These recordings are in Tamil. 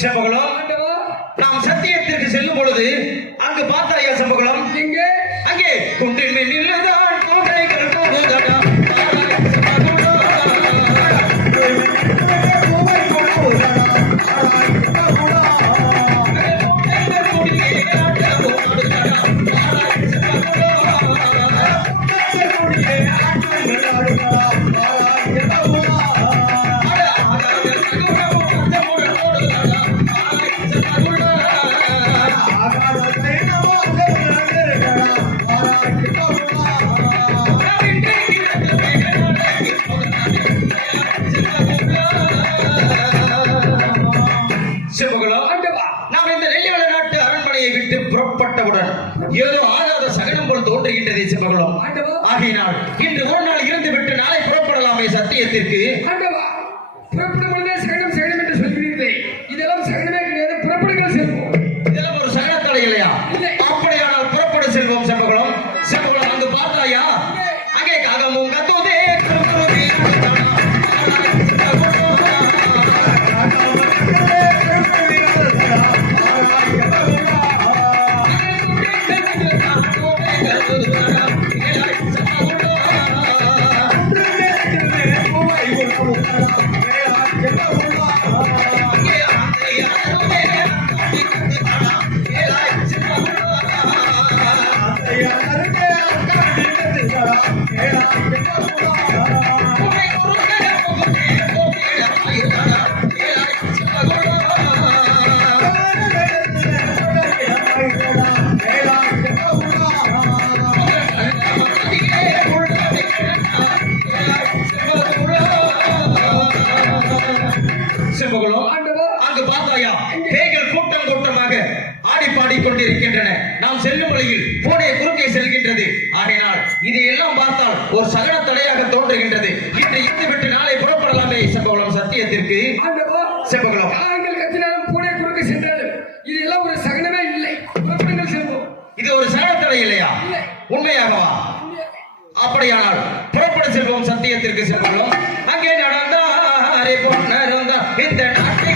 செம்பகுளம் நாம் சத்தியத்திற்கு செல்லும் பொழுது அங்கு பார்த்தாயா செம்பகுளம் எங்கே அங்கே குன்றின் மேல் நின்றுதான் கோட்டைகள் போடுதடா ஏதோ ஆகாத சகனம் போல் தோன்றுகின்றது செம்பகுளம். ஆகையினால் இன்று ஒரு நாள் இருந்து விட்டு நாளை புறப்படலாமே சத்தியத்திற்கு. புறப்படும் பொழுதே சகனம் சகனம் என்று சொல்கிறீர்களே, இதெல்லாம் சகனமே கிடையாது. புறப்படுங்கள் செல்வோம். இதெல்லாம் ஒரு சகனத்தடை இல்லையா? அப்படியானால் புறப்பட செல்வோம் செம்பகுளம். செம்பகுளம் அங்கு பார்த்தாயா? அங்கே காகமும் கத்துதே அங்கு பார்த்தாயா? பேய்கள் கூட்டம் கூட்டமாக ஆடி பாடிக்கொண்டிருக்கின்றன. நாம் செல்லும் வழியில் பூனை குறுக்கே செல்கின்றது. ஆகையினால் இதையெல்லாம் பார்த்தால் ஒரு சகன தடையாக தோன்றுகின்றது. இன்று இருந்து விட்டு நாளை புறப்படலாமே செம்பகுளம் சத்தியத்திற்கு. செம்பகுளம் கத்தினாலும் பூனை குறுக்கே சென்றாலும் இதெல்லாம் ஒரு சகனமே இல்லை. புறப்படுங்கள் செல்வோம். இது ஒரு சகன தடை இல்லையா? உண்மையாகவா? அப்படியானால் புறப்பட செல்வோம் சத்தியத்திற்கு செம்பகுளம். அங்கே நடந்தாரே பொன்னருந்தா இந்த நாட்டை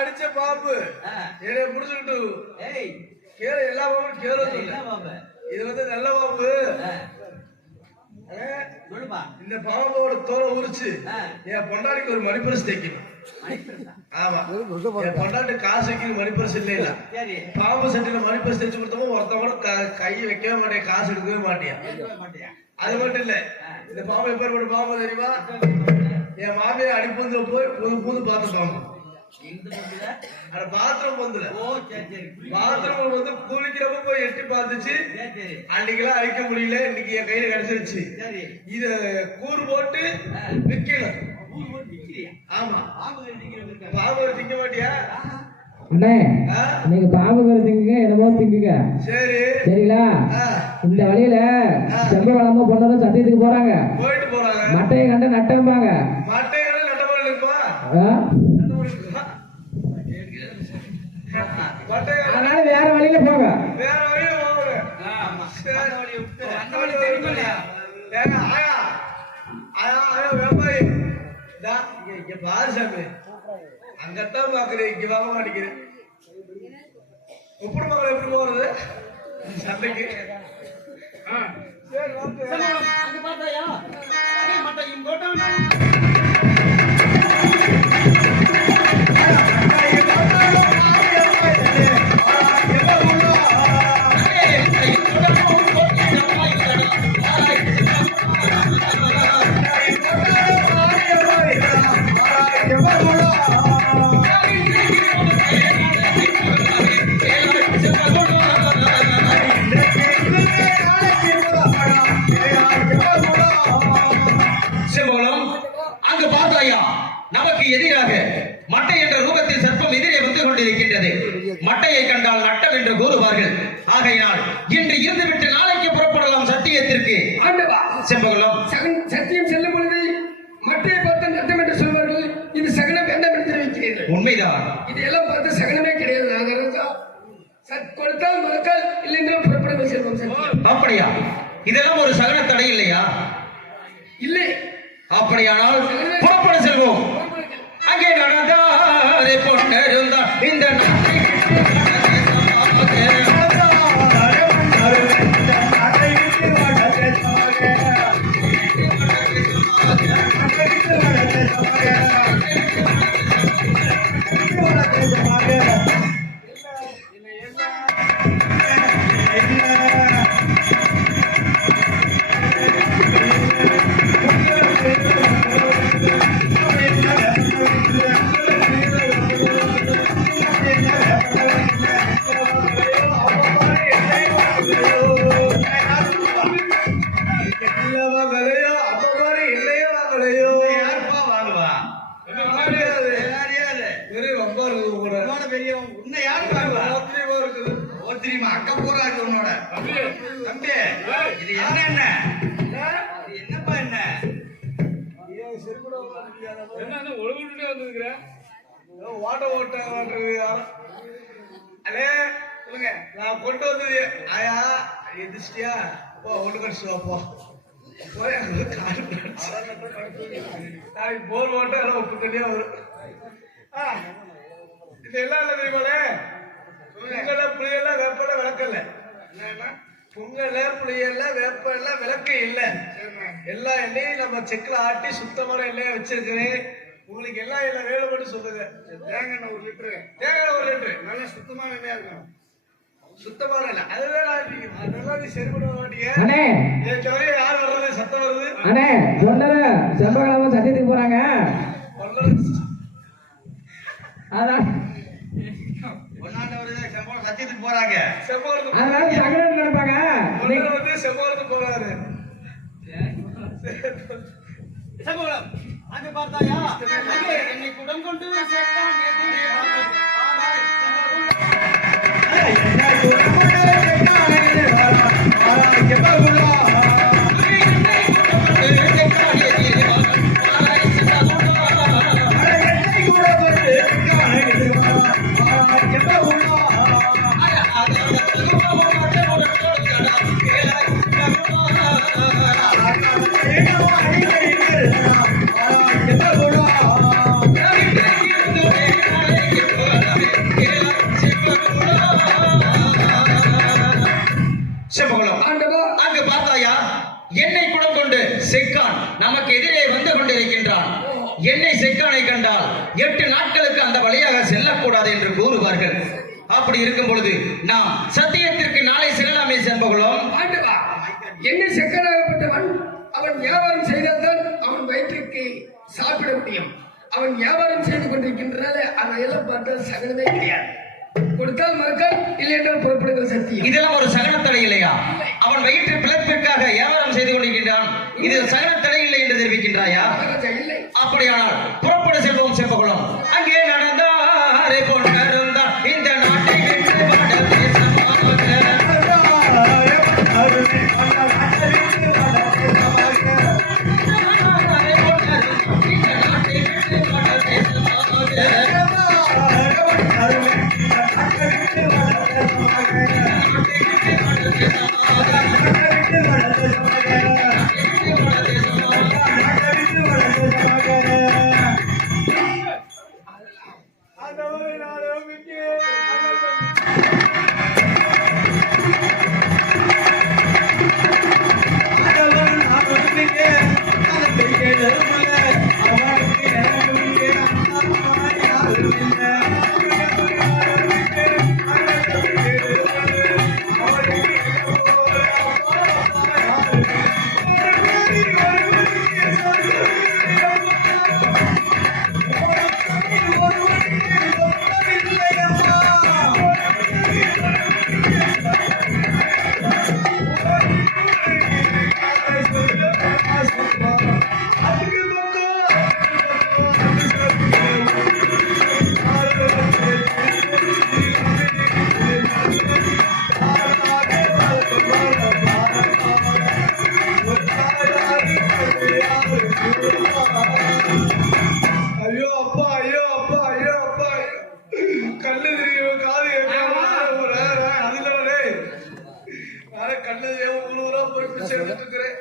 அடிச்ச பாம்பு என்னை முடிச்சுக்கிட்டு எல்லா பாம்பும் கேளும் இது வந்து நல்ல பாம்பு. இந்த பாம்போட தோலை உரிச்சு என் பொண்டாடிக்கு ஒரு மணிப்பரிசு தைக்கணும். ஆமா, என் பொண்டாட்டி காசு வைக்கணும் மணிப்பரிசு இல்லையா? பாம்பு சட்டையில மணிப்பரிசு தைச்சு கொடுத்தோமோ ஒருத்தவங்க கையை வைக்கவே மாட்டேன், காசு எடுக்கவே மாட்டேன். அது மட்டும் இல்ல, இந்த பாம்பு எப்பேற்பட்ட பாம்பு தெரியுமா? என் மாமியை அடிப்பூந்து போய் புது புது பார்த்து பாம்பு பாத்திரம் பொந்துல பாத்திரம் வந்து குளிக்கிறப்ப போய் எட்டி பார்த்துச்சு. அன்னைக்கெல்லாம் அழிக்க முடியல, இன்னைக்கு என் கையில கிடைச்சிருச்சு. இத கூறு போட்டு விற்கணும். ஆமா, பாம்பு திங்க மாட்டியா? அண்ணே, நீங்க பாம்பு திங்குங்க, என்னமோ திங்குங்க. சரி சரிங்களா? இந்த வழியில செம்பவளமா பொண்ணு சத்தியத்துக்கு போறாங்க. போயிட்டு போறாங்க. மட்டையை கண்ட நட்டம்பாங்க. மட்டையை கண்ட நட்டமா இருக்குப்பா. அதனால வேற வழியில போங்க. வேற வழியில போங்க. அந்த வழி தெரியுமில்ல? ஆயா ஆயா ஆயா வியாபாரி இங்க பாரு சாமி, அங்கத்தான் பாக்குறேன், இங்க வாங்க மாட்டேங்கிறேன். உப்புடு மகள் எப்படி போறது சந்தைக்கு? அங்க பார்த்தாயா? மட்டையும் போட்டோம். ஆகையினால் இன்று இருந்துவிட்டு நாளைக்கு புறப்படலாம் சத்தியத்திற்கு. ஆண்டவா, செம்பகுலம் சத்தியம் செல்லும் பொழுது மட்டையை பார்த்து நட்டம் என்று சொல்வார்கள். இது சகனம் வேண்டாம் என்று தெரிவிக்கிறீர்கள். உண்மைதான். இதையெல்லாம் பார்த்து சகனமே கிடையாது. நாங்கள் கொடுத்தால் மறுக்கால் இல்லை என்றால் புறப்பட செல்வோம். சத்தியம் அப்படியா? இதெல்லாம் ஒரு சகன தடை இல்லையா? இல்லை. அப்படியானால் புறப்பட செல்வோம். அங்கே நடந்தாரே பொன்னருந்தார் இந்த நாட்டை அக்கா போறாரு உன்னோட தம்பி. இது என்ன என்னப்பா என்ன ஓட்ட ஓட்ட அலே சொல்லுங்க. நான் கொண்டு வந்தது ஆயா எதிர்ச்சியா போ ஒண்ணு கடிச்சு போ போர் ஓட்ட எல்லாம் உப்பு தண்ணியா வரும். இது எல்லாம் இல்ல தெரியுமாலே, பொங்கல புளியல்ல வேப்பல விளக்கல்ல. பொங்கல புளியல்ல வேப்பல்ல விளக்கு இல்ல. எல்லா எண்ணெயும் நம்ம செக்கில் ஆட்டி சுத்தமான எண்ணெயை வச்சிருக்கிறேன். உங்களுக்கு எல்லா எண்ணெய் வேணும்னு சொல்லுங்க. தேங்காய் எண்ணெய் 1 லிட்டரு. தேங்காய் 1 லிட்டரு நல்லா சுத்தமான எண்ணெயா இருக்கணும். சுத்தமான இல்லை அதுதான் அதெல்லாம் நீ சரி பண்ண மாட்டீங்க. அண்ணே என் தவிர யார் வர்றது? சத்தம் வருது. அண்ணே சொன்னது செம்பகலமா சத்தியத்துக்கு போறாங்க. அதான் சத்தியத்துக்கு போறாங்க. செம்பகத்துக்கு அதனால சகனம் நினைப்பாங்க. வந்து செம்பகத்துக்கு போறாரு. செம்பகலம் அங்க பார்த்தாயா? அங்கே என்னை குடம் கொண்டு சேர்த்தான் எதிரே ஆனாய் செம்பகுலம் அங்கு பார்த்தாயா? எண்ணெய் குடம் கொண்டு செக்கான் நமக்கு எதிரே வந்து கொண்டிருக்கின்றான். எண்ணெய் செக்கானை கண்டால் 8 நாட்களுக்கு அந்த வழியாக செல்லக்கூடாது என்று கூறுவார்கள். அப்படி இருக்கும் பொழுது நாம் சத்தியத்திற்கு நாளை செல்லலாமே செம்பகுலம். ஆண்டவா, என்னை செக்கனாகப்பட்டவன் அவன் வியாபாரம் செய்தால்தான் அவன் வயிற்றுக்கு சாப்பிட முடியும். அவன் வியாபாரம் செய்து கொண்டிருக்கின்றனால அதையெல்லாம் பார்த்தால் சகனமே கிடையாது. கொடுத்தால் மறுக்கால் இல்லை என்றால் புறப்படுகிற சத்தியம். இதெல்லாம் ஒரு சகன தடை இல்லையா? அவன் வயிற்று பிளப்பிற்காக வியாபாரம் செய்து கொண்டிருக்கின்றான். இது சகன தடை இல்லை என்று தெரிவிக்கின்றாயா? இல்லை. அப்படியானால் புறப்பட செல்வோம் செம்பகுலம். அங்கே நடந்தாரே பொன்னருந்தார் இந்த நாட்டை விட்டு வாட நானே கண்ணு ஊர் ஊரா போய் பிச்சை எடுத்துட்டு இருக்கிறேன்.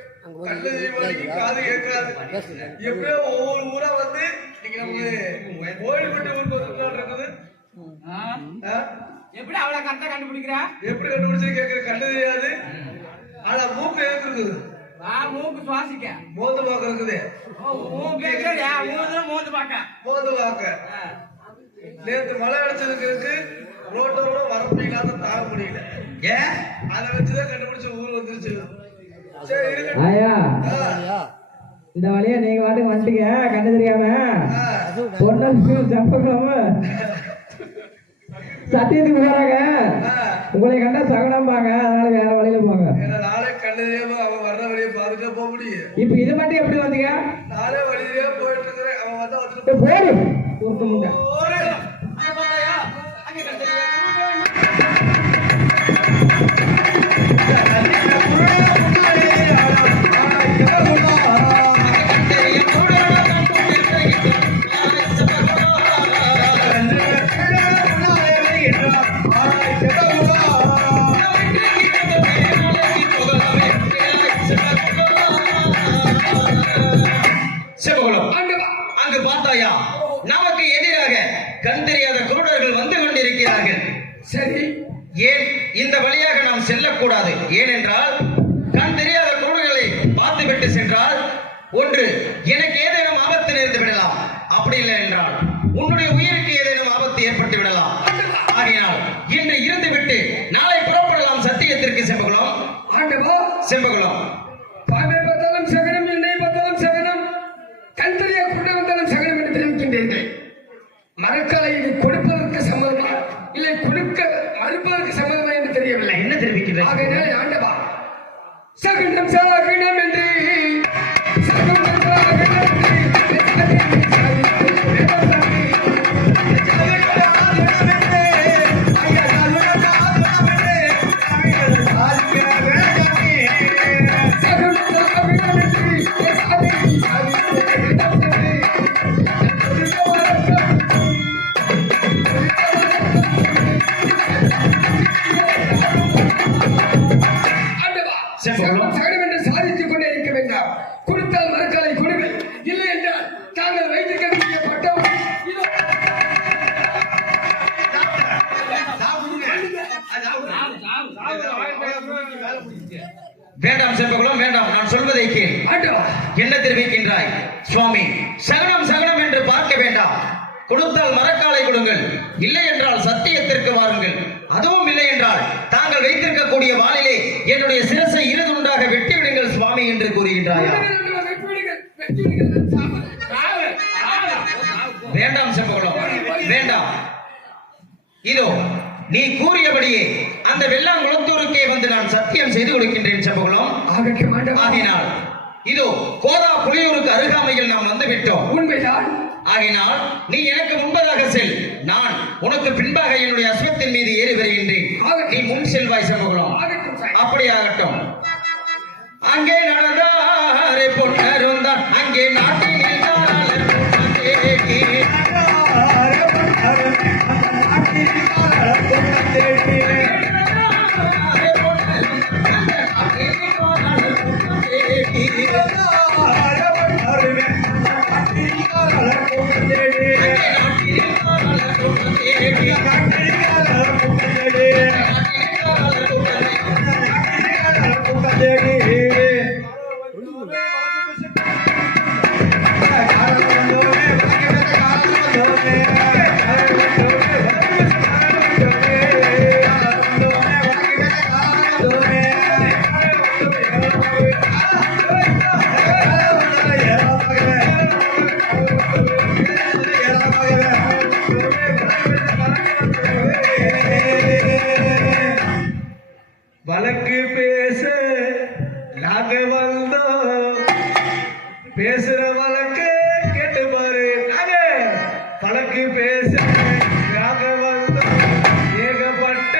கண்ணு வரைக்கும் காது கேட்காது. எப்படியோ ஒவ்வொரு ஊரா வந்து நீங்க நம்ம கோயில்பட்டி ஊருக்கு வந்து இருக்குது. எப்படி அவளை கரெக்டா கண்டுபிடிக்கிறா? எப்படி கண்டுபிடிச்சு கேட்கிற? கண்ணு தெரியாது. ஆனா மூக்கு எதுக்கு இருக்குது? மூக்கு சுவாசிக்க. மோந்து பாக்க இருக்குது. மூக்கு மோந்து பாக்க. மோந்து பாக்க. நேற்று மழை அடிச்சதுக்கு ரோட்டோட வரப்பீங்களாத தாங்க முடியல. ஏன் அதை வச்சுதான் கண்டுபிடிச்ச ஊர் வந்துருச்சு. சரி இருங்க. ஆயா இந்த வழியா நீங்க வாட்டுக்கு வந்துட்டீங்க கண்ணு தெரியாம பொண்ணு ஜம்பக்கலாம சத்தியத்துக்கு போறாங்க. உங்களை கண்டா சகனம்பாங்க, அதனால வேற வழியில போங்க. ஏன்னா நாளே கண்ணு தெரியாம அவன் வர்ற வழியை பார்த்துட்டே போக முடியும். இப்ப இது மட்டும் எப்படி வந்தீங்க? நானே வழியிலே போயிட்டு இருக்கிறேன். அவன் வந்தா வந்துட்டு போடு ஒருத்த முட்டை அங்க பார்த்தாயா? அங்க கண்டறியா? சிவகுலம் ஆண்டவா, அங்கு பார்த்தாயா நமக்கு எதிராக கண் தெரியாத குருடர்கள் வந்து கொண்டிருக்கிறார்கள். சரி, ஏன் இந்த வழியாக நாம் செல்லக்கூடாது? ஏனென்றால் கண் தெரியாத குருடர்களை பார்த்துவிட்டு சென்றால் ஒன்று எனக்கு ஏதேனும் ஆபத்து நேர்ந்து விடலாம், அப்படி இல்லை என்றால் உன்னுடைய உயிருக்கு ஏதேனும் ஆபத்து ஏற்பட்டு விடலாம். ஆகையினால் இன்று இருந்து விட்டு நாளை புறப்படலாம் சத்தியத்திற்கு. செம்பகுலம் ஆண்டவா, செம்பகுலம் பாம்பை பார்த்தாலும் சகனம், என்னை பார்த்தாலும் சகனம், கண் தெரியா கொண்டு வந்தாலும் சகனம் என்று தெரிவிக்கின்றீர்கள். மரக்காலை இது கொடுப்பதற்கு சம்மதமா இல்லை கொடுக்க மறுப்பதற்கு சம்மதமா என்று தெரியவில்லை. என்ன தெரிவிக்கிறேன்? ஆகையினாலே ஆண்டவா, சகனம் சகனம் என்று சகனம் சகனம் சகனம் என்று சாதித்துக் கொண்டே இருக்க வேண்டாம். கொடுத்தால் மரக்காலை கொடுங்கள், இல்லை என்றால் தாங்கள் வைத்திருக்கக்கூடிய பட்டம் இதோ. வேண்டாம் செம்பகுலம் வேண்டாம், நான் சொல்வதை கேள். ஆண்டவா, என்ன தெரிவிக்கின்றாய்? சுவாமி, சகனம் சகனம் என்று பார்க்க வேண்டாம். கொடுத்தால் மரக்காலை கொடுங்கள், இல்லை என்றால் சத்தியத்திற்கு வாருங்கள். அதுவும் இல்லை என்றால் தாங்கள் வைத்திருக்கக்கூடிய வாளிலே என்னுடைய சிரசை இருதுண்டாக வெட்டி விடுங்கள் சுவாமி என்று கூறுகின்றாயா? வேண்டாம் செம்பகுலம் வேண்டாம். இதோ நீ கூறியபடியே அந்த வெள்ளாங்குளத்தூருக்கே வந்து நான் சத்தியம் செய்து கொடுக்கின்றேன் செம்பகுலம். ஆகட்டும் ஆண்டவா. ஆகினால் இதோ கோதா புலியூருக்கு அருகாமையில் நாம் வந்து விட்டோம். உண்மைதான். ஆகினால் நீ எனக்கு முன்பதாக செல், நான் உனக்கு பின்பாக என்னுடைய அஸ்வத்தின் மீது ஏறி வருகின்றேன். நீ முன் செல்வாய் செம்பகுலம். ஆகட்டும் சாய். அப்படி ஆகட்டும். அங்கே நடந்தாரே பொன்னருந்தான், அங்கே நாட்டினில் காலர் தேடி. வழக்கு பேச நாங்க வந்தோம், பேசுற வழக்கு கேட்டு பாரு. நாங்க வழக்கு பேச நாங்க வந்தோம், ஏகப்பட்ட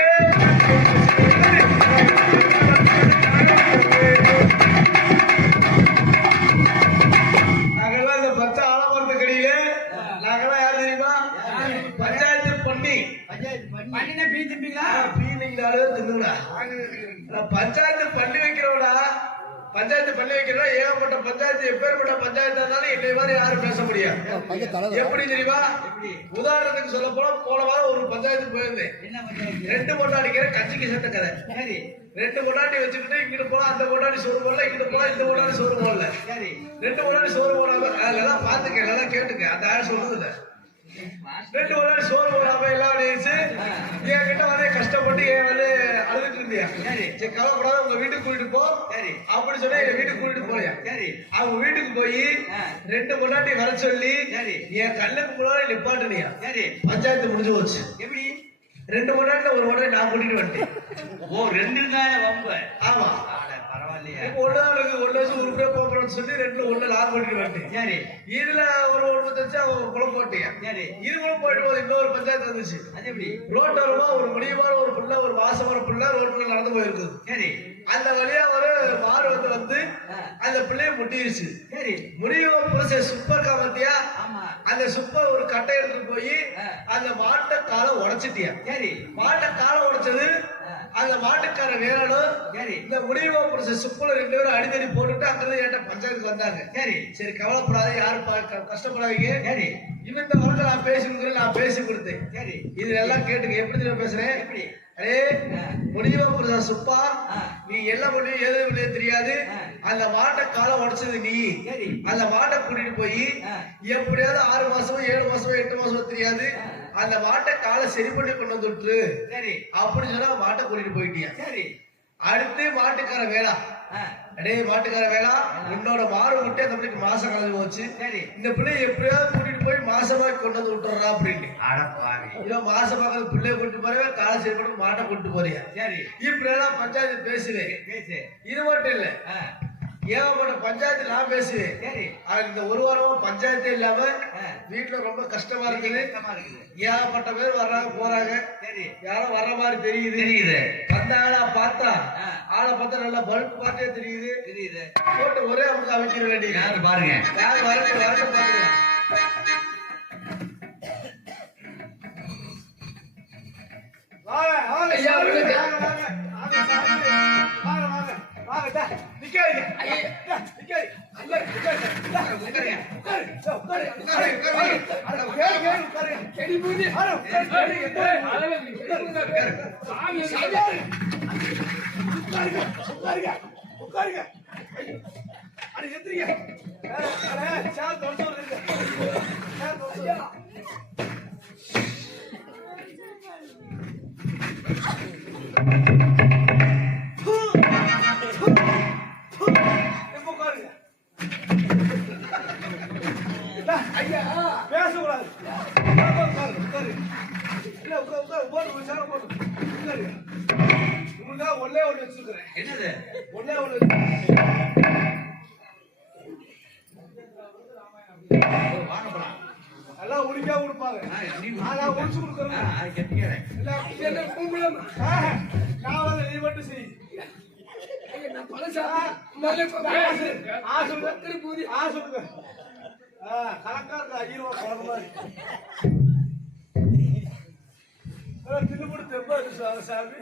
நாங்கெல்லாம் இந்த பச்சை ஆலமரத்து கடியில நாங்கெல்லாம் யார் தெரியுமா? பஞ்சாயத்து பண்ணி பண்ணினா பீ திம்பிங்களா? பீனிங்களாலே தின்னுடா. பஞ்சாயத்து பண்ணி வைக்கிறோம்டா. பஞ்சாயத்து பண்ணி வைக்கிறோம். ஏகப்பட்ட பஞ்சாயத்து, எப்பேற்பட்ட பஞ்சாயத்து இருந்தாலும் என்னை மாதிரி யாரும் பேச முடியாது. எப்படி தெரியுமா? உதாரணத்துக்கு சொல்ல போன வாரம் ஒரு பஞ்சாயத்து போயிருந்தேன். என்ன பஞ்சாயத்து? 2 கொண்டாடிக்கிற கட்சிக்கு சேர்த்த கதை. சரி 2 கொண்டாடி வச்சுக்கிட்டு இங்கிட்டு போனா அந்த கொண்டாடி சோறு போடல, இங்கிட்டு போனா இந்த கொண்டாடி சோறு போடல. சரி 2 கொண்டாடி சோறு போடாம அதெல்லாம் பாத்துக்க, நல்லா கேட்டுக்க. அந்த ஆள் சொல்றது இல்ல. 2 கொண்டாடி சோறு போடாம எல்லாம் நினைச்சு என்கிட்ட வந்து கஷ்டப்பட்டு ஏன் வந்து அழுதுட்டு இருந்தியா? சரி. சரி கவலைப்படாத, உங்க வீட்டுக்கு கூட்டிட்டு போ சரி அப்படி சொன்னா எங்க வீட்டுக்கு கூட்டிட்டு போறியா? சரி அவங்க வீட்டுக்கு போய் ஆ. 2 கொண்டாட்டி வர சொல்லி சரி. என் கண்ணுக்கு முன்னாடி நிப்பாட்டுனியா? சரி பஞ்சாயத்து முடிஞ்சு போச்சு. எப்படி 2 கொண்டாட்டில ஒரு கொண்டாடி நான் கூட்டிட்டு வந்துட்டேன். ஓ 2 தானே வம்பு. ஆமா. ஆட பரவாயில்லையா. இப்ப ஒண்ணாளுக்கு ஒண்ணு வச்சு உருப்படியா போறோம்னு சொல்லி 2ல 1 நான் கூட்டிட்டு வந்துட்டேன். சரி இதுல ஒரு 1 அவன் குளம் போட்டியா? சரி இது கூட போயிட்டு போது இன்னொரு பஞ்சாயத்து வந்துச்சு. அது எப்படி? ரோட்டோரமா ஒரு முடிவான ஒரு புள்ள, ஒரு வாசமான புள்ள ரோட்ல நடந்து போயிருக்குது. சரி அந்த வழியா ஒரு மாடு வந்து ஆ. அந்த பிள்ளைய முட்டிருச்சு. சரி முடிவு சூப்பர் காமத்தியா? ஆமா அந்த சூப்பர் ஒரு கட்டை எடுத்துட்டு போய் ஆ. அந்த மாட்டை காலை உடைச்சிட்டியா? சரி மாட்டை காலை உடைச்சது ஆ. அந்த மாட்டுக்கார வேணும். சரி இந்த முடிவு புரிச்ச சுப்புல 2 பேரும் அடிதடி போட்டுட்டு அங்கிருந்து என்கிட்ட பஞ்சாயத்துக்கு வந்தாங்க. சரி சரி கவலைப்படாத, யாரும் கஷ்டப்படாதீங்க. சரி இவன் இந்த வரல நான் பேசி கொடுக்குறேன், நான் பேசி கொடுத்தேன். சரி இது எல்லாம் கேட்டுக்க. எப்படி தெரியுமா பேசுறேன்? எப்படி? அடே ஆ. முடிவா புரிச்சா சுப்பா, ஆ. நீ என்ன பண்ணி ஏது பண்ணி தெரியாது. ஆ. அந்த மாட்டை காலை உடைச்சது நீ. சரி அந்த மாட்டை கூட்டிட்டு போய் ஆ. எப்படியாவது 6 மாசமோ 7 மாசமோ 8 மாசமோ தெரியாது ஆ. அந்த மாட்டை காலை சரி பண்ணி கொண்டு வந்துட்டு சரி அப்படின்னு சொன்னா மாட்டை கூட்டிட்டு போயிட்டியா? சரி அடுத்து மாட்டுக்கார வேளா. ஆ. அடே மாட்டுக்கார வேளா, உன்னோட மாடு விட்டு அந்த பிள்ளைக்கு மாசம் கலந்து போச்சு. சரி இந்த பிள்ளையை எப்படியாவது கூட்டிட்டு போய் மாசமாக்கி கொண்டு வந்து விட்டுறா அப்படின்னு. அட பாவி. இதோ மாசமாக்க பிள்ளைய கூட்டிட்டு போறவே, காலை சரி பண்ணி மாட்டை கூட்டிட்டு போறியா? சரி இப்படி எல்லாம் பஞ்சாயத்து பேசுவேன். பேசு. இது மட்டும் இல்ல, ஆ. ஏகப்பட்ட பஞ்சாயத்து நான் பேசுவேன். சரி ஆனா இந்த ஒரு வாரமா பஞ்சாயத்தே இல்லாம ஆ. வீட்டுல ரொம்ப கஷ்டமா இருக்குது. கஷ்டமா இருக்குது. ஏகப்பட்ட பேர் வர்றாங்க போறாங்க. சரி யாரோ வர்ற மாதிரி தெரியுது. தெரியுது. வந்த ஆளா பார்த்தா ஆ. ஆளை பார்த்தா நல்லா பல்க் பார்த்தே தெரியுது. தெரியுது. போட்டு ஒரே அமுக்கு அமைக்கிற வேண்டியது. யாரு பாருங்க. யார் வரட்டும் வரட்டும் பாத்துக்கலாம். ஐயா, அவர்களுக்கு கெடிபூதி. ஐயா பேசக்கூடாது. உட்காரு. இல்ல உட்காரு போட்டு ஒரு சேரம் போட்டு உட்காரு. உங்களுக்காக ஒண்ணே ஒண்ணு வச்சிருக்கிறேன். என்னது? ஒண்ணே ஒண்ணு வாங்கப்படா. நல்லா உடிக்கா கொடுப்பாங்க. நான் உடிச்சு கொடுக்குறேன். அது கெட்டிக்கிறேன். என்ன கும்பலம் நான் வந்து நீ மட்டும் செய். நான் பழசா முதல்ல ஆசு கெடிபூதி. சொல்லுங்க. கணக்கா இருக்கா? 20 ரூபா குழம்பு மாதிரி. தின்னுபடி தெம்பா இருக்கு சாமி.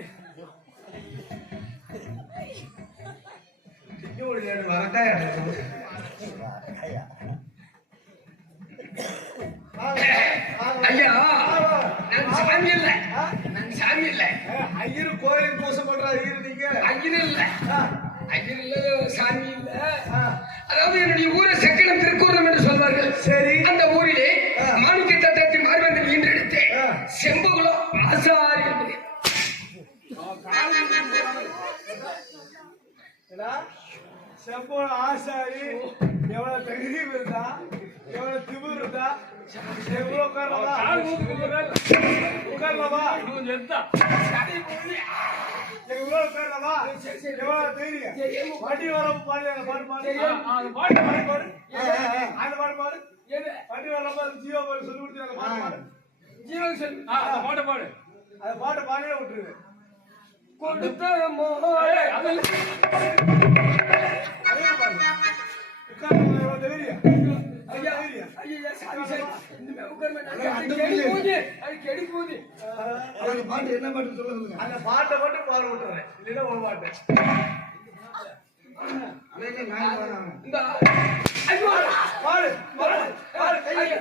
ஐயா நான் சாமி இல்ல, நான் சாமி இல்ல, ஐயரு கோயிலுக்கு மோசம் பண்ற ஐயரு நீங்க. ஐயர் இல்ல, ஐயர் இல்ல, சாமி இல்ல. அதாவது என்னுடைய ஊரை செக்கனம் திருக்கூர்ணம் என்று சொல்வார்கள். சரி. அந்த ஊரிலே மாணிக்க தட்டத்தை மார்பந்தன் ஈன்றெடுத்து செம்பகுலம் ஆசாரி என்பது. செம்போட ஆசாரி எவ்வளவு தகுதி இருந்தா, எவ்வளவு திமிர் இருந்தா, எவ்வளவு உட்காரலாமா? உட்காரலாமா? எவ்வளவு உட்காரலாமா? எவ்வளவு தைரியம்? வண்டி வர பாடு, அந்த பாட்டு பாடு. அந்த பாட்டு பாடு. அந்த பாட்டு பாடு. வண்டி வரலாமா? ஜீவா பாடு சொல்லி கொடுத்து அந்த பாட்டு பாடு. ஜீவன் சொல்லு. அந்த பாட்டை பாடியே விட்டுருவேன். கொடுத்த மோளை அதே பாருங்க. உட்கார்ந்து எவ்வளவு தைரியம்? ஐயா, ஐயா, சாமி சாமி. இந்த உட்கார்ந்து நான் கெடி போகுது. அது கெடி போகுது. அதுக்கு பாட்டு என்ன பாட்டு சொல்லுங்க. அந்த பாட்டை மட்டும் பாட விட்டுறேன், இல்லைன்னா போக மாட்டேன். இந்த ஐயோ பாடு பாடு பாடு கையை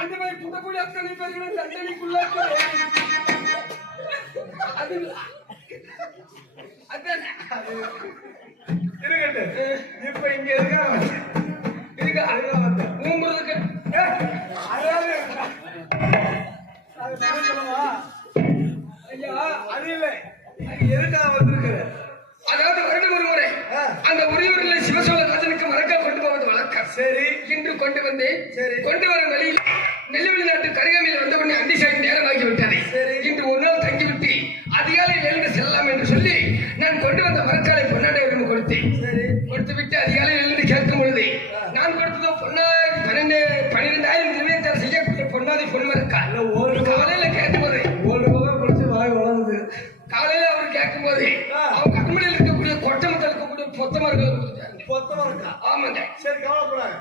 அந்த மாதிரி புடக்கூடிய அத்தனை பேர்களும் லண்டனுக்குள்ள அது அதானே இருக்கட்டு. இப்ப இங்க இருக்கா இருக்கா ஊம்புறதுக்கு அதாவது அது சொல்லவா? ஐயா அது இல்லை, அது எதுக்காக வந்திருக்கிற? அதாவது வருடம் ஒரு முறை அந்த உரியூரில் சிவசோழராஜனுக்கு மரக்கா கொண்டு போவது வழக்கம். சரி, இன்று கொண்டு வந்தேன். சரி. கொண்டு வரும் வழியில் நெல்லுவெளி நாட்டு கருகாமையில் வந்த உடனே அந்தி சாமி நேரமாகி விட்டது. சரி. இன்று ஒரு நாள் தங்கிவிட்டு அதிகாலையில் எழுந்து செல்லலாம் என்று சொல்லி நான் கொண்டு வந்த மரக்காலை பொன்னாடையிடம் கொடுத்தேன். சரி. கொடுத்து விட்டு அதிகாலையில் எழுந்து கேட்கும் பொழுது நான் கொடுத்ததோ பொன்னாடி 12,000 நிர்ணயத்தால் செய்யக்கூடிய பொன்னாதி பொன்மரக்கால். இல்ல, ஓடு காலையில கேட்கும் போது ஓடு போக குடிச்சு வாய் வளருது. காலையில அவர் கேட்கும் போது அவங்க கண்மணியில் இருக்கக்கூடிய கொட்டை மக்கள் இருக்கக்கூடிய பொத்த மரங்கள் கொடுத்தாங்க. பொத்தமா இருக்கா? ஆமாங்க. சரி, கவலைப்படாத.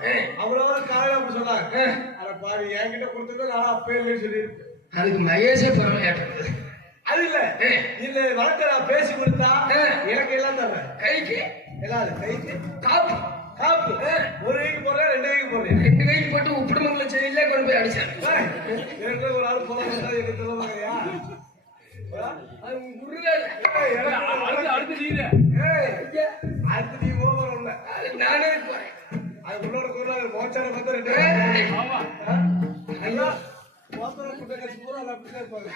அவ்வளவு காலையில அப்படி சொன்னாங்க. அட பாவி, என்கிட்ட கொடுத்தது நான் அப்பே இல்லைன்னு சொல்லியிருக்கேன். அதுக்கு மகேஷே பரவாயில்லை. அது இல்ல, இல்ல வழக்க நான் பேசி கொடுத்தா எனக்கு எல்லாம் தர்றேன். கைக்கு எல்லாம் கைக்கு காப்பு காப்பு ஒரு கைக்கு போடுறேன், 2 கைக்கு போடுறேன். 2 கைக்கு போட்டு உப்பிடுமங்கல செயலே கொண்டு போய் அடிச்சாங்க. எனக்கு ஒரு ஆள் போல வந்தா எனக்கு சொல்லுவாங்கயா. அது குருவே அடுத்து நீ ஓவர் இல்ல, நானே போறேன். அது உள்ளோட கூட மோச்சார வந்து 2 ஐயா மோச்சார கூட்ட கட்சி பூரா அப்படியே இருப்பாங்க.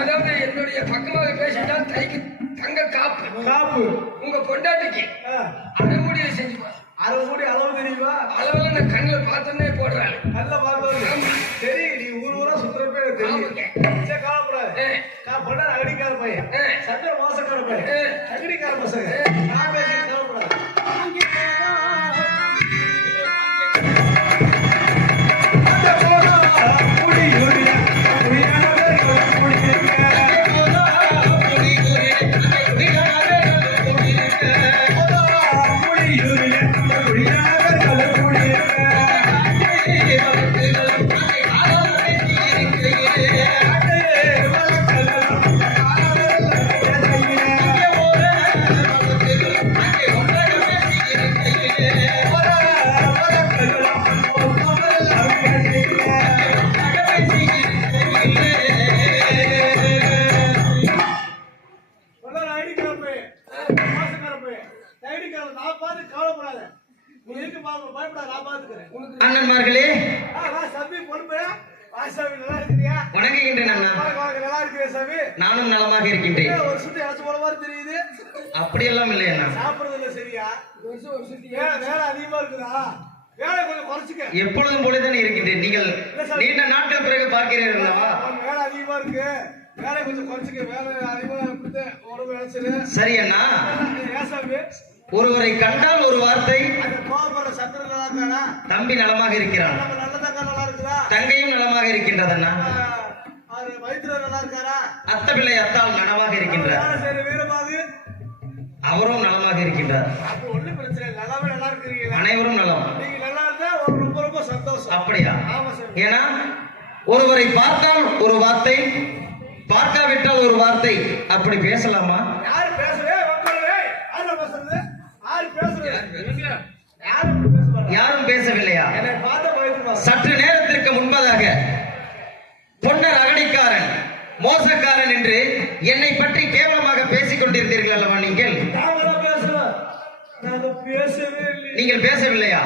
அதாவது என்னுடைய பக்கமாக பேசிட்டால் கைக்கு தங்க காப்பு. காப்பு உங்க பொண்டாட்டிக்கு அரைமுடியை செஞ்சு அரை கோடி அளவு தெரியுமா? அளவெல்லாம் நான் கண்ணில் பார்த்தோன்னே போடுறாங்க. நல்ல பார்த்தது சரி. நீ ஊரா சுத்துறப்ப எனக்கு தெரியும். சரி, கவலைப்படாது. பொண்ணா அகடிக்கார பையன், சந்திர மோசக்கார பையன், அகடிக்கார பசங்க நான் பேசி கவலைப்படாது. அண்ணன்மார்களே சபி பொறுப்பு நல்லா இருக்கிறியா? வணங்குகின்றேன் அண்ணா. நல்லா இருக்கிறியா சபி? நானும் நலமாக இருக்கின்றேன். ஒரு சுத்தி அழைச்சு போன மாதிரி தெரியுது. அப்படியெல்லாம் இல்லை அண்ணா. சாப்பிடுறது இல்ல சரியா? ஒரு சுத்தி வேலை அதிகமா இருக்குதா? வேலை கொஞ்சம் குறைச்சிக்க. எப்பொழுதும் போலதான் இருக்கின்றேன். நீங்கள் நீண்ட நாட்கள் பிறகு பார்க்கிறீர்கள் அல்லவா? வேலை அதிகமா இருக்கு, வேலை கொஞ்சம் குறைச்சிக்க. வேலை அதிகமா இருக்குது, உடம்பு இழைச்சிரு. சரி அண்ணா. ஏன் சாமி? ஒருவரை கண்டால் ஒரு வார்த்தை. அந்த கோபப்படுற சத்திரம் நல்லா இருக்கானா? தம்பி நலமாக இருக்கிறான். நம்ம நல்லதாக்கா நல்லா இருக்குதா? தங்கையும் நலமாக இருக்கின்றது அண்ணா. அது வயிற்றுல நல்லா இருக்காரா? அத்த பிள்ளை அத்தால் நலமாக இருக்கின்றார். வேலை செய்யற வீரபாகு அவரும் நலமாக இருக்கின்றார். அப்ப ஒண்ணும் பிரச்சனை இல்லை, நல்லாவே நல்லா இருக்கிறீங்களா? அனைவரும் நலம். நீங்க நல்லா இருந்தா ரொம்ப ரொம்ப சந்தோஷம். அப்படியா? ஆமா சார். ஏன்னா ஒருவரை பார்த்தால் ஒரு வார்த்தை, பார்க்காவிட்டால் ஒரு வார்த்தை, அப்படி பேசலாமா? யாரு பேசுறே? யாரு பேசுறது? யாரு பேசுறது? யாரு பேசுறாங்க? யாரும் பேசவில்லையா? என்னை பார்த்த பயந்துமா? சற்று நேரத்திற்கு முன்பதாக பொன்னர் அகடிக்காரன், மோசக்காரன் என்று என்னை பற்றி கேவலமாக பேசிக் கொண்டிருந்தீர்கள் அல்லவா நீங்கள்? நாங்களா பேசுறோம்? நாங்க பேசவே இல்லை. நீங்கள் பேசவில்லையா?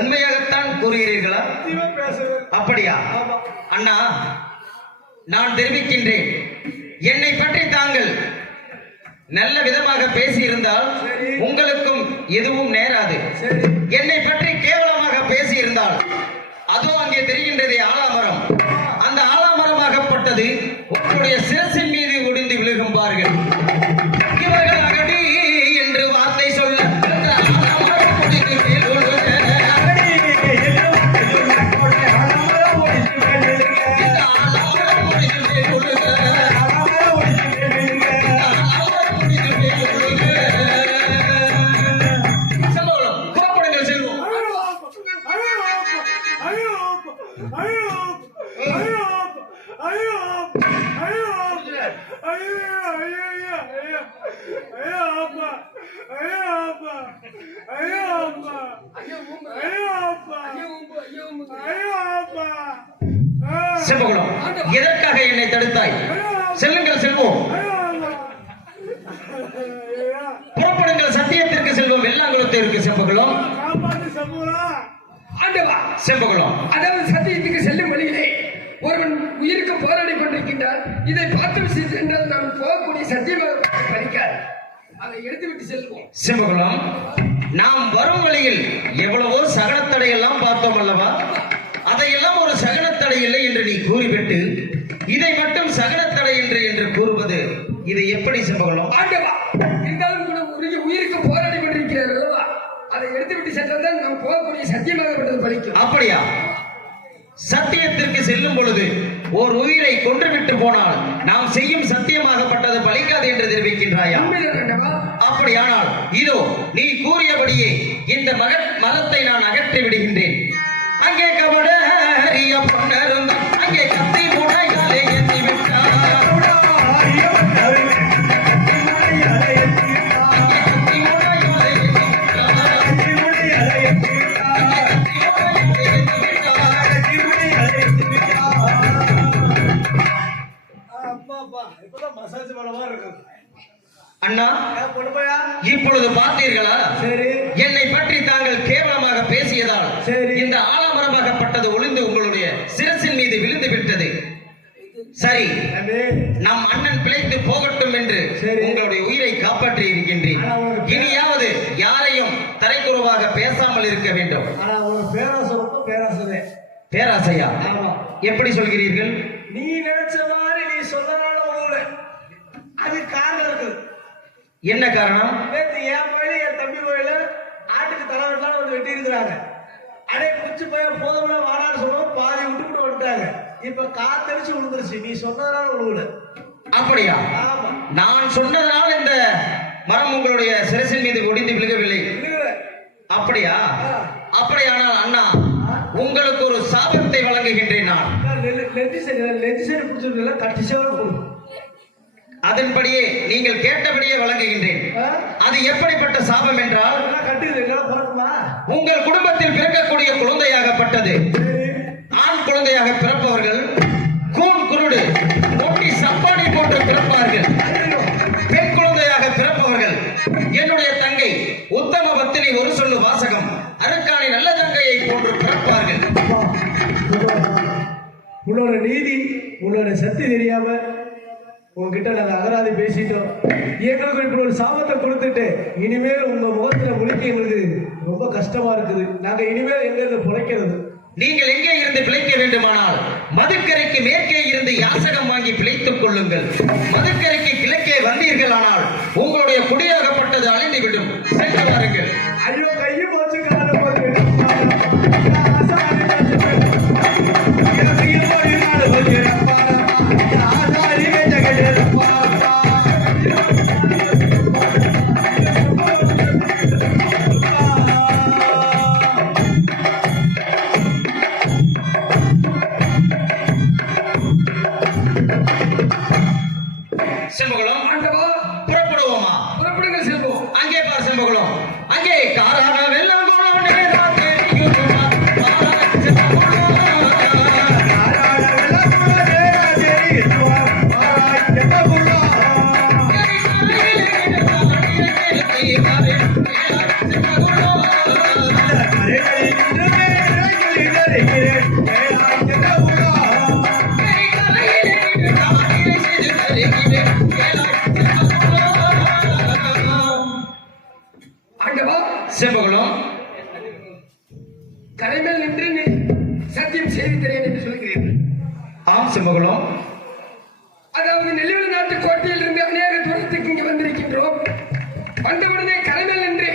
உண்மையாகத்தான் கூறுகிறீர்களா? சத்தியமா பேசவே இல்லை. அப்படியா? ஆமா. அண்ணா, நான் தெரிவிக்கின்றேன், என்னை பற்றி தாங்கள் நல்ல விதமாக பேசியிருந்தால் உங்களுக்கும் எதுவும் நேராது. என்னை பற்றி கேவலமாக பேசியிருந்தால் அதோ அங்கே தெரிகின்றதே ஆலாமரம், அந்த ஆலாமரமாகப்பட்டது உங்களுடைய சிரசின் மீது ஒடிந்து விழுகும் பார்கள். இவர்கள் அகடி என்று வார்த்தை சொல்ல அந்த ஆலாமரம் ஒடிந்து விழுக. ஐயோ ஊம்பு. ஐயோ ஊம்பு. ஐயோ ஊம்பு. செம்பகுளம், எதற்காக என்னை தடுத்தாய்? செல்லுங்கள், செல்வோம். புறப்படுங்கள், சத்தியத்திற்கு செல்வோம், வெள்ளாங்குளத்திற்கு. செம்பகுளம், ஆண்டவா, செம்பகுளம், அதாவது சத்தியத்துக்கு செல்லும் வழியிலே ஒருவன் உயிருக்கு போராடி கொண்டிருக்கின்றான். இதை பார்த்து சென்றால் நாம் போகக்கூடிய சத்தியமாக படிக்காது. அதை எடுத்துவிட்டு செல்வோம். செம்பகுளம், நாம் வரும் வழியில் எவ்வளவோ சகனத்தடை எல்லாம் பார்த்தோம் அல்லவா? அதையெல்லாம் ஒரு சகனத்தடை இல்லை என்று நீ கூறிவிட்டு இதை மட்டும் சகனத்தடை என்று கூறுவது இது எப்படி செம்பகுளம்? ஆண்டவா, இருந்தாலும் கூட உயிருக்கு போராடி கொண்டிருக்கிறார் அல்லவா? அதை எடுத்துவிட்டு சென்றால் தான் நாம் போகக்கூடிய சத்தியமாகப்பட்டது பலிக்கும். அப்படியா? சத்தியத்திற்கு செல்லும் பொழுது ஓர் உயிரை கொன்றுவிட்டு போனால் நாம் செய்யும் சத்தியமாகப்பட்டது பலிக்காது என்று தெரிவிக்கின்றாயா? உண்மைதான் ஆண்டவா. அப்படியானால் இதோ நீ கூறியபடியே இந்த மதத்தை நான் அகற்றி விடுகின்றேன். அங்கே கபட ஹரிய பொன்னரும் அங்கே கத்தி முனையாலே எத்தி விட்டார். மசாஜ் பண்ணவா இருக்கு. அண்ணா, பொறுமையா இப்பொழுது பார்த்தீர்களா? சரி, என்னை பற்றி தாங்கள் கேவலமாக பேசியதால் சரி. இந்த ஆலமரமாகப்பட்டது ஒளிந்து உங்களுடைய சிரசின் மீது விழுந்து விட்டது. சரி, நம் அண்ணன் பிழைத்து போகட்டும் என்று சரி. உங்களுடைய உயிரை காப்பாற்றி இருக்கின்றேன். இனியாவது யாரையும் தரைக்குறவாக பேசாமல் இருக்க வேண்டும். ஆனா ஒரு பேராசை ரொம்ப பேராசை. பேராசையா? ஆமா. எப்படி சொல்கிறீர்கள்? நீ நினைச்ச மாதிரி நீ சொன்னாலும் அது காரணம் இருக்குது. என்ன காரணம்? நேற்று என் கோயில என் தம்பி கோயில ஆட்டுக்கு தலைவெல்லாம் வந்து வெட்டி இருக்கிறாங்க. அடே குச்சி போய் போதும்னா வாடான்னு சொல்லுவோம், பாதி விட்டு வந்துட்டாங்க. இப்ப காத்தடிச்சு விழுந்துருச்சு. நீ சொன்னதுனால விழுவுல. அப்படியா? ஆமா, நான் சொன்னதனால் இந்த மரம் உங்களுடைய சிரசின் மீது ஒடிந்து விழுகவில்லை. விழுகல. அப்படியா? அப்படியானால் அண்ணா, உங்களுக்கு ஒரு சாபத்தை வழங்குகின்றேன். நான் லெஜி சைடு பிடிச்சிருக்கல கட்டி சேவல கொடு. அதன்படியே நீங்கள் கேட்டபடியே வழங்குகின்றேன். அது எப்படிப்பட்ட சாபம் என்றால், உங்கள் குடும்பத்தில் பிறக்கக்கூடிய குழந்தையாகப்பட்டது ஆண் குழந்தையாக பிறப்பவர்கள் கூன் குருடு நோட்டி சப்பானி போன்று பிறப்பார்கள். பெண் குழந்தையாக பிறப்பவர்கள் என்னுடைய தங்கை உத்தம பத்தினி ஒரு சொல்லு வாசகம் அருக்காணி நல்ல தங்கையை போன்று பிறப்பார்கள். உன்னோட நீதி உன்னோட சக்தி தெரியாம உங்ககிட்ட நாங்க அகராதி பேசிட்டோம். எங்களுக்கு இப்படி ஒரு சாபத்தை கொடுத்துட்டு இனிமேல் உங்க முகத்துல முழிக்க எங்களுக்கு ரொம்ப கஷ்டமா இருக்குது. நாங்க இனிமேல் எங்க இருந்து பிழைக்கிறது? நீங்கள் எங்கே இருந்து பிழைக்க வேண்டுமானால் மதுக்கரைக்கு மேற்கே இருந்து யாசகம் வாங்கி பிழைத்துக் கொள்ளுங்கள். மதுக்கரைக்கு கிழக்கே வந்தீர்களானால் உங்களுடைய குடியாகப்பட்டது அழிந்துவிடும். சென்று வாருங்கள். ஐயோ, கையும் போச்சு, காலம் போச்சு. செம்பகுளம், ஆண்டவா, புறப்படுவோமா? புறப்படுங்கள் செல்வோம். அங்கே பார் செம்பகுளம், அங்கே காரான வெள்ளம் குளம் நேரா தெரியுமா? பாராட்டு செம்பகுளம். ஆண்டவா, செம்பகுளம், தலைமையில் நின்று நீ சத்தியம் செய்து தரேன் என்று சொல்கிறீர்கள். ஆம் செம்பகுளம். அதாவது நெல்லிவள நாட்டு கோட்டையில் இருந்து அநேக தூரத்துக்கு இங்கு வந்திருக்கின்றோம். வந்தவுடனே கலைமையில் நின்று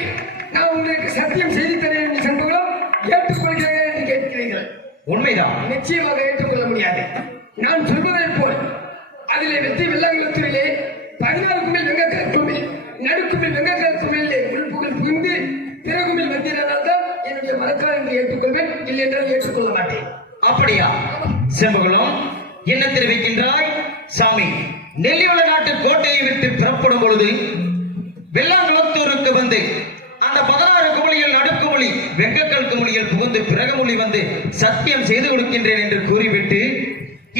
நான் உங்களுக்கு சத்தியம் செய்து தரேன் என்று செல்வங்களும் ஏற்றுக்கொள்கிறேன் என்று கேட்கிறீர்கள். உண்மைதான். நிச்சயமாக ஏற்றுக்கொள்ள முடியாது. நான் சொல்வதை போல் அதிலே வெற்றி வெள்ளாங்குளத்தூரிலே 14 குமிழ் வெங்கக்கால் குமிழ் நடுக்குமிழ் வெங்கக்கால் குமிழிலே உள்புகள் புகுந்து பிறகுமிழ் வந்திருந்தால் தான் என்னுடைய மரக்கால் என்று ஏற்றுக்கொள்வேன். இல்லை என்றால் ஏற்றுக்கொள்ள மாட்டேன். அப்படியா? செம்பகுளம், என்ன தெரிவிக்கின்றாய்? சாமி, நெல்லிவள நாட்டு கோட்டையை விட்டு புறப்படும் பொழுது வெள்ளாங்குளத்தூருக்கு வந்து அந்த 16 குமளியில் நடுக்குமொழி வெங்கக்கல் குமளியில் புகுந்து பிறகுமொழி வந்து சத்தியம் செய்து கொடுக்கின்றேன் என்று கூறிவிட்டு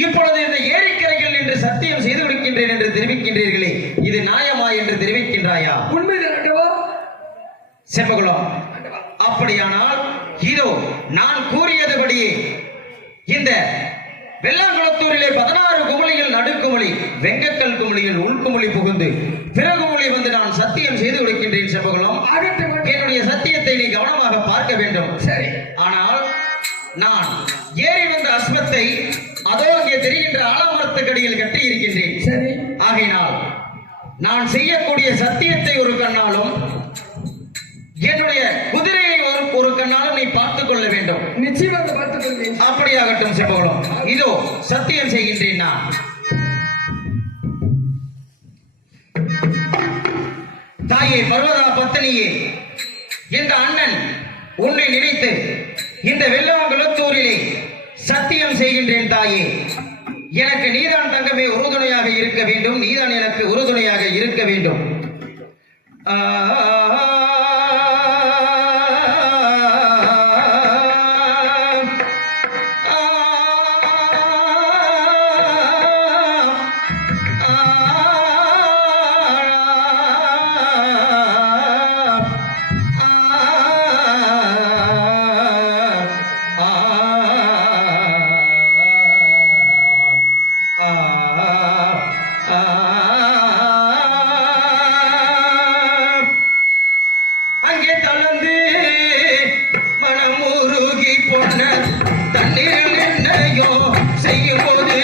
இப்பொழுது இந்த ஏரிக்கரைகள் என்று சத்தியம் செய்து கொடுக்கின்றேன் என்று தெரிவிக்கின்றீர்களே இது நியாயமா என்று தெரிவிக்கின்றாயா? உண்மைதான் ஆண்டவா. செம்பகுளம், ஆண்டவா, அப்படியானால் இதோ நான் கூறியதுபடியே இந்த வெள்ளாங்குளத்தூரிலே 16 குமளியில் நடுக்குமொழி வெங்கக்கல் குமளியில் உள்குமொழி புகுந்து பிறகுமொழி வந்து நான் சத்தியம் செய்து கொடுக்கின்றேன். செம்பகுளம், ஆகட்டும். என்னுடைய சத்தியத்தை நீ கவனமாக பார்க்க வேண்டும். சரி. ஆனால் நான் ஏறி வந்த அஸ்மத்தை அதோ அங்கே தெரிகின்ற ஆலமரத்துக்கடியில் கட்டி இருக்கின்றேன். சரி. ஆகையினால் நான் செய்யக்கூடிய சத்தியத்தை ஒரு கண்ணாலும் என்னுடைய குதிரையை ஒரு கண்ணாலும் நீ பார்த்துக் கொள்ள வேண்டும். நிச்சயமாக பார்த்துக் கொள்வேன். அப்படியாகட்டும் செம்பகுளம், இதோ சத்தியம் செய்கின்றேன் நான். தாயே பர்வதா பத்தினியே, இந்த அண்ணன் உன்னை நினைத்து இந்த வெள்ளாங்குளத்தூரிலே சத்தியம் செய்கின்றேன். தாயே, எனக்கு நீதான் தங்கமே உறுதுணையாக இருக்க வேண்டும், நீதான் எனக்கு உறுதுணையாக இருக்க வேண்டும். அங்கே தளர்ந்து மனமுருகி போன தண்ணீரில் என்னையோ செய்யும் போது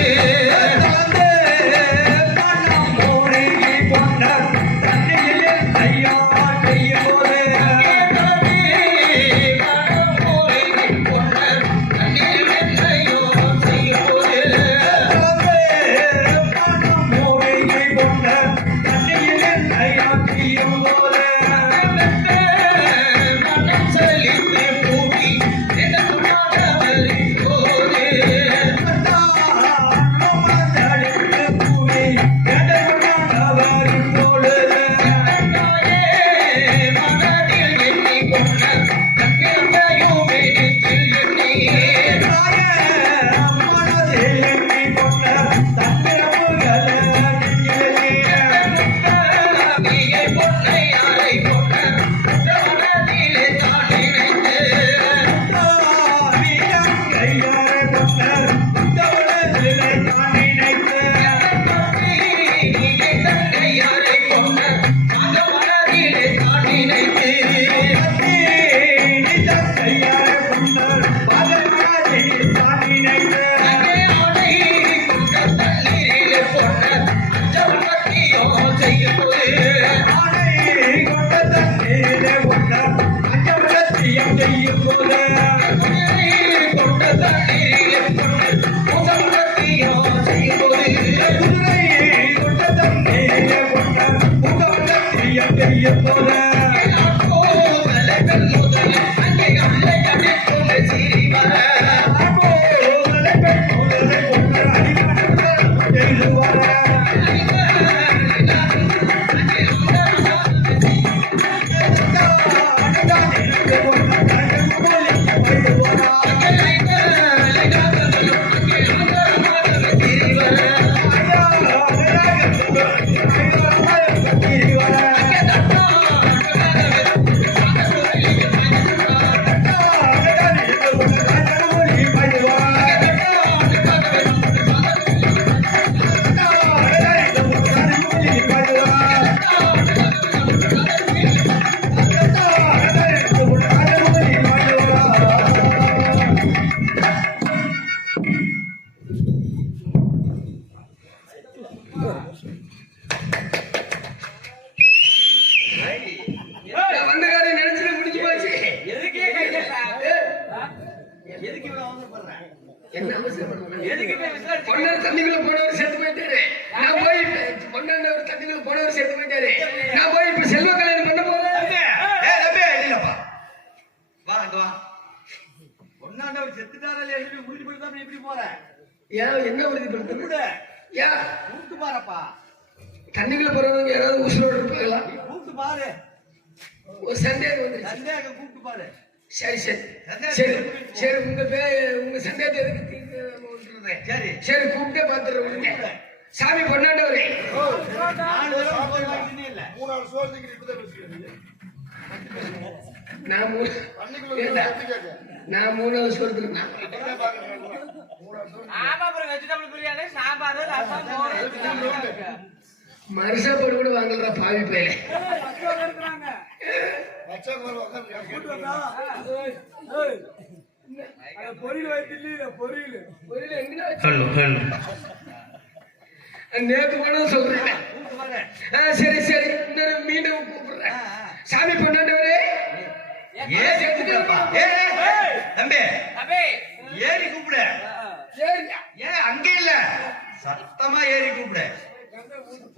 வந்த காரியம் நினைச்சது முடிஞ்சு போச்சு. எதுக்கே கை கேட்டா? எதுக்கு இவ்வளவு அவசரப்படுற? என்ன அவசரம்? எதுக்கு போய் விசாரிச்சு? பொன்னர் தண்ணிக்குள்ள போனவர் செத்து போயிட்டாரு. நான் போய் பொன்னர் ஒரு தண்ணிக்குள்ள போனவர் செத்து போயிட்டாரு. நான் போய் இப்ப செல்வ கல்யாணம் பண்ண போறேன். வா அங்க வா. ஒன்னாண்டவர் செத்துட்டாரே எப்படி உறுதி பண்ணி எப்படி போற? ஏன் என்ன உறுதிப்படுத்த? கூட ஏன் கூட்டு பாருப்பா. தண்ணிக்குள்ள போறவங்க யாராவது உசுரோடு இருப்பாங்களா? கூப்பிட்டு பாரு. ஒரு சந்தேகம் வந்துருச்சு. சந்தேகம் கூப்பிட்டு பாரு. சரி சரி சரி சரி உங்க சந்தேகத்தை எதுக்கு தீர்க்க விட்டுறேன். சரி. சரி கூப்பிட்டே பார்த்துடுறேன் விடுங்க. சாமி பொண்ணாண்டவரே, 4 தடவை போய் வாங்கினே இல்ல. நான் ஏண்டா, நான் 3வது சொல்றேன். ஆமா, அப்புறம் வெஜிடபிள் பிரியாணி, சாம்பார், ரசம், மோர். மனுஷாப்படு கூட வாங்கலடா பாவி பையல. பொரியல் எங்கடா வச்சு? ஹலோ ஹலோ நேத்து போனது சொல்றேன். கூப்பிட்டு பாரு. சரி சரி இன்னொரு மீண்டும் கூப்பிடுறேன். சாமி பொண்ணாண்டவரே, ஏறி கூப்பிடுப்பா. தம்பி அபே, ஏறி கூப்பிடு. ஏறியா? ஏன் அங்க இல்ல, சத்தமா ஏறி கூப்பிடு.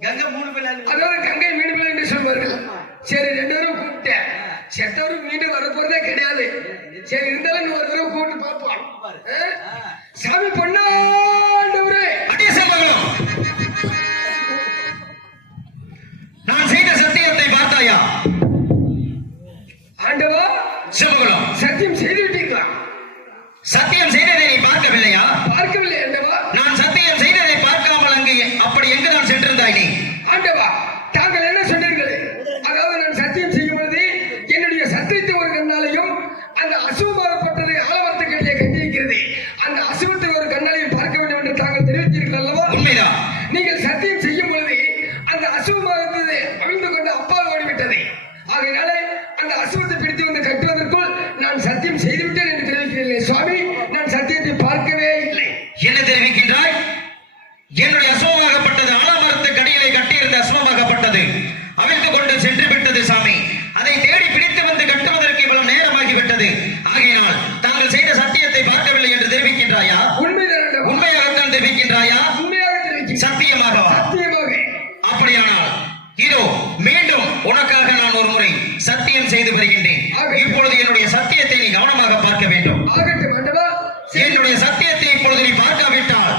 கங்கை 3 பேர் அதாவது கங்கை மீன் பிள்ளை என்று சொல்வார்கள். சரி 2 தடவை கூப்பிட்டேன். செத்தவரும் மீண்டும் வரப்போறதே கிடையாது. சரி இருந்தாலும் இன்னும் ஒரு தடவை கூப்பிட்டு பார்ப்போம். சாமி பொண்ணாண்டவரே, அடிய செல்வங்களும், நான் செய்த சத்தியத்தை பார்த்தாயா? ஆண்டவா, செல்வங்களும், சத்தியம் செய்து விட்டீர்களா? சத்தியம் செய்ததை நீ பார்க்கவில்லையா? பார்க்கவில்லை ஆண்டவா. நான் சத்தியம் செய்ததை பார்க்காமல் அங்கு அப்படி எங்கு நான் சென்றிருந்தாய் நீ? ஆண்டவா, தாங்கள் என்ன சொன்னீர்கள்? அதாவது நான் சத்தியம் செய்யும் பொழுது என்னுடைய சத்தியத்தை ஒரு கண்ணாலையும் அந்த அசுபமாகப்பட்டது ஆலமரத்துக்கடியே கட்டியிருக்கிறது, அந்த அசுபத்தை ஒரு கண்ணாலையும் பார்க்க வேண்டும் என்று தாங்கள் தெரிவித்தீர்கள் அல்லவா? உண்மைதான். நீங்கள் சத்தியம் செய்யும் பொழுது அந்த அசுபமானது அவிழ்ந்து கொண்டு அப்பால் ஓடிவிட்டது. ஆகையினால அந்த அசுபத்தை பிடித்து வந்து கட்டுவதற்குள் நான் சத்தியம் செய்துவிட்டேன் என்று தெரிவிக்கிறேன். சுவாமி, நான் சத்தியத்தை பார்க்கவே இல்லை. என்ன தெரிவிக்கின்றாய்? என்னுடைய அசுவமாகப்பட்டது ஆலமரத்து கடியிலே கட்டியிருந்த அசுவமாகப்பட்டது அவிழ்த்து கொண்டு சென்று விட்டது சாமி. அதை தேடி பிடித்து வந்து கட்டுவதற்கு இவ்வளவு நேரமாகிவிட்டது. ஆகையினால் தாங்கள் செய்த சத்தியத்தை பார்க்கவில்லை என்று தெரிவிக்கின்றாயா? உண்மைதான் ஆண்டவா. உண்மையாகத்தான் தெரிவிக்கின்றாயா? உண்மையாக தெரிவிக்கிறேன். சத்தியமாகவா? சத்தியமாக. அப்படியானால் இதோ மீண்டும் உனக்காக நான் ஒரு முறை சத்தியம் செய்து வருகின்றேன். இப்பொழுது என்னுடைய சத்தியத்தை நீ கவனமாக பார்க்க வேண்டும். ஆகட்டும் ஆண்டவா. என்னுடைய சத்தியத்தை இப்பொழுது நீ பார்க்காவிட்டால்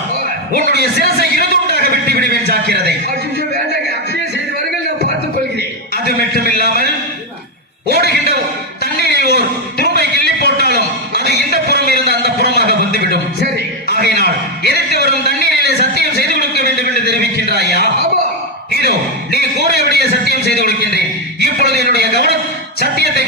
உன்னுடைய சிரசை இருதுண்டாக விட்டு விடுவேன். ஜாக்கிரதை. ஐயோ, வேண்டாங்க, அப்படியே செய்து வருங்கள், நான் பார்த்துக் கொள்கிறேன். அது மட்டும் இல்லாமல் ஓடுகின்ற தண்ணீரில் ஓர் துரும்பை கிள்ளி போட்டாலும் அது இந்த புறம் இருந்து அந்த புறமாக வந்துவிடும். சரி. ஆகையினால் எரித்து வரும் தண்ணீரிலே சத்தியம் செய்து கொடுக்க வேண்டும் என்று தெரிவிக்கின்றாயா? ஆமா. இதோ நீ கூறியபடியே சத்தியம் செய்து கொடுக்கின்றேன். இப்பொழுது என்னுடைய சத்தியத்தை